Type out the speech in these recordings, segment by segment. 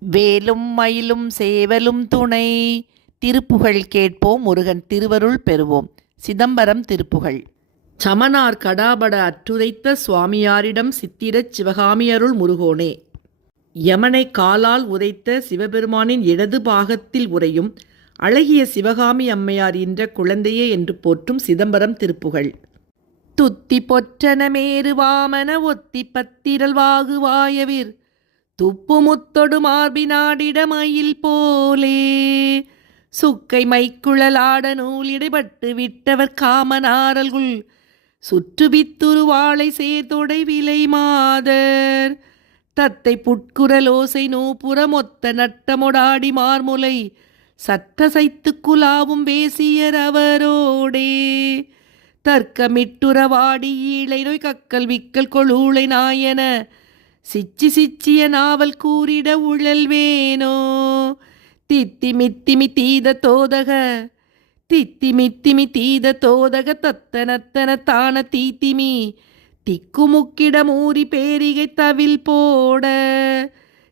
வேலும் மயிலும் சேவலும் துணை. திருப்புகழ் கேட்போம், முருகன் திருவருள் பெறுவோம். சிதம்பரம் திருப்புகழ். சமனார் கடாபட அற்றுதைத்த சுவாமியாரிடம் சித்திரச் சிவகாமியருள் முருகோனே. யமனை காலால் உதைத்த சிவபெருமானின் இடது பாகத்தில் உறையும் அழகிய சிவகாமி அம்மையார் என்ற குழந்தையே என்று போற்றும் சிதம்பரம் திருப்புகழ். துத்தி பொற்றன மேரு வாமன ஒத்தி பத்திரல் வாகு வாயவிர் துப்பு முத்தொடு மார்பினாடிட மயில் போலே சுக்கை மைக்குழலாட நூலிடைபட்டு விட்டவர் காமனாரல்குள் சுற்றுவித்துரு வாழை சேர்தொடை விலை மாதர் தத்தை புட்குரலோசை நூபுறமொத்த நட்டமொடாடி மார்முலை சற்றசைத்து குலாவும் வேசியர் அவரோடே தர்க்கமிட்டுறவாடி ஈழை நோய் கக்கல் விக்கல் கொழூளை நாயன சிச்சி சிச்சிய நாவல் கூறிட உழல்வேனோ தித்திமித்திமி தீத தோதக தித்திமித்திமி தீத தோதக தத்தனத்தன தான தீத்திமி திக்குமுக்கிட மூறி பேரிகை தவில் போட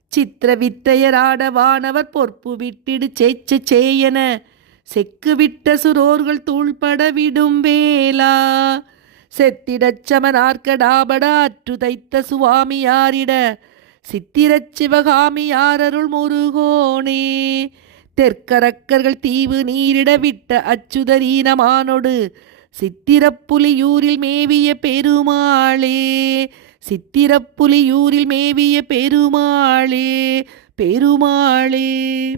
சித்திர வித்தையராட வானவர் பொற்பு விட்டிடு சேச்ச சேயன செக்கு விட்ட சுரோர்கள் தூள்பட விடும் வேளா செத்திடச் சமனார்க்கடாபட அற்று தைத்த சுவாமியாரிட சித்திரச் சிவகாமியாரருள் முருகோனே தெற்கரக்கர்கள் தீவு நீரிட விட்ட அச்சுதரீனமானொடு சித்திரப்புலியூரில் மேவிய பெருமாளே சித்திரப்புலியூரில் மேவிய பெருமாளே பெருமாளே.